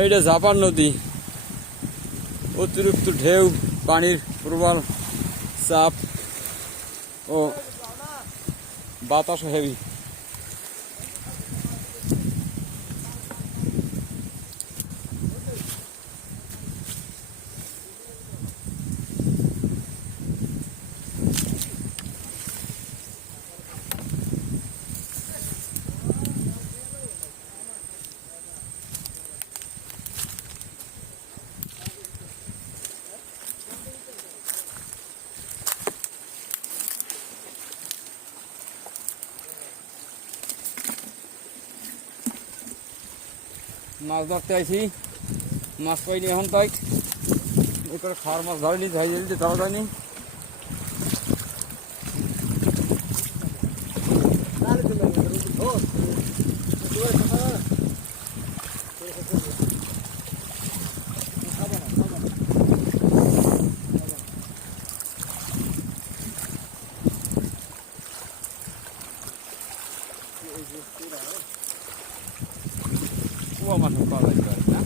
এইটা জাপান নদী, অতিরিক্ত ঢেউ, পানির প্রবল চাপ ও বাতাস হেভি। মাছ ধরতে আইছি, মাছ পাইনি এখন, তাই এই করে খাওয়ার মাছ ধরেনি, ঝাই ঝালিতে ধরা যায়নি। কুয়া মাছ পাওয়া যায় না।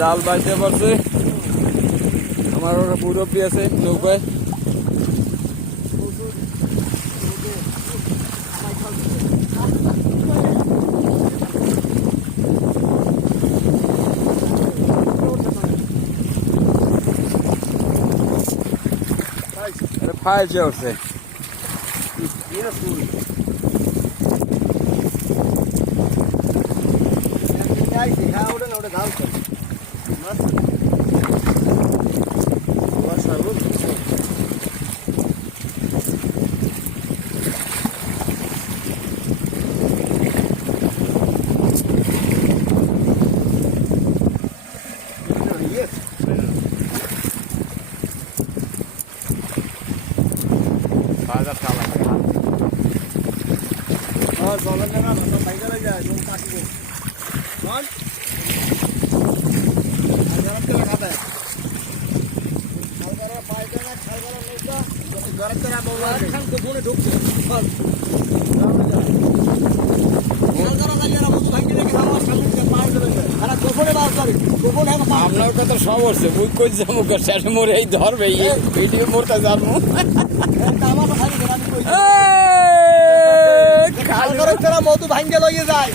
জাল বাইতে পারছে, আমার ওরা মুরব্বী আছে নৌকায়। ফাইল যে উঠছে বাজার চালা জলের নেই না, সাইকেলে যায় জল কাটিবে আপনার কথা সব হচ্ছে মুখ করছে মুখ শেষে মরে এই ধরবে ভিডিও মোরটা জানবো। মধু ভাঙ্গে লইয়ে যায়,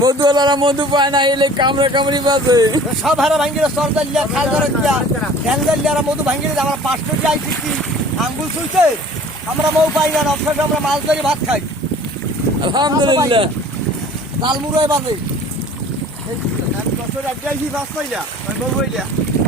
মধুওয়ালারা মধু পায় না, এলে কামড়া কামড়ি বাজে সব হারা ভাঙ্গি সর জালিয়া খাল ধরে ধ্যান জালিয়ারা মধু ভাঙ্গি আমরা 500 যাইছি কি আঙ্গুল ছুঁইছে, আমরা মৌ পাই না, অবশেষে আমরা মাছ ধরে ভাত খাই আলহামদুলিল্লাহ। লাল মুড়াই বাজে 10 রাত যাইছি মাছ পাই না, বলবো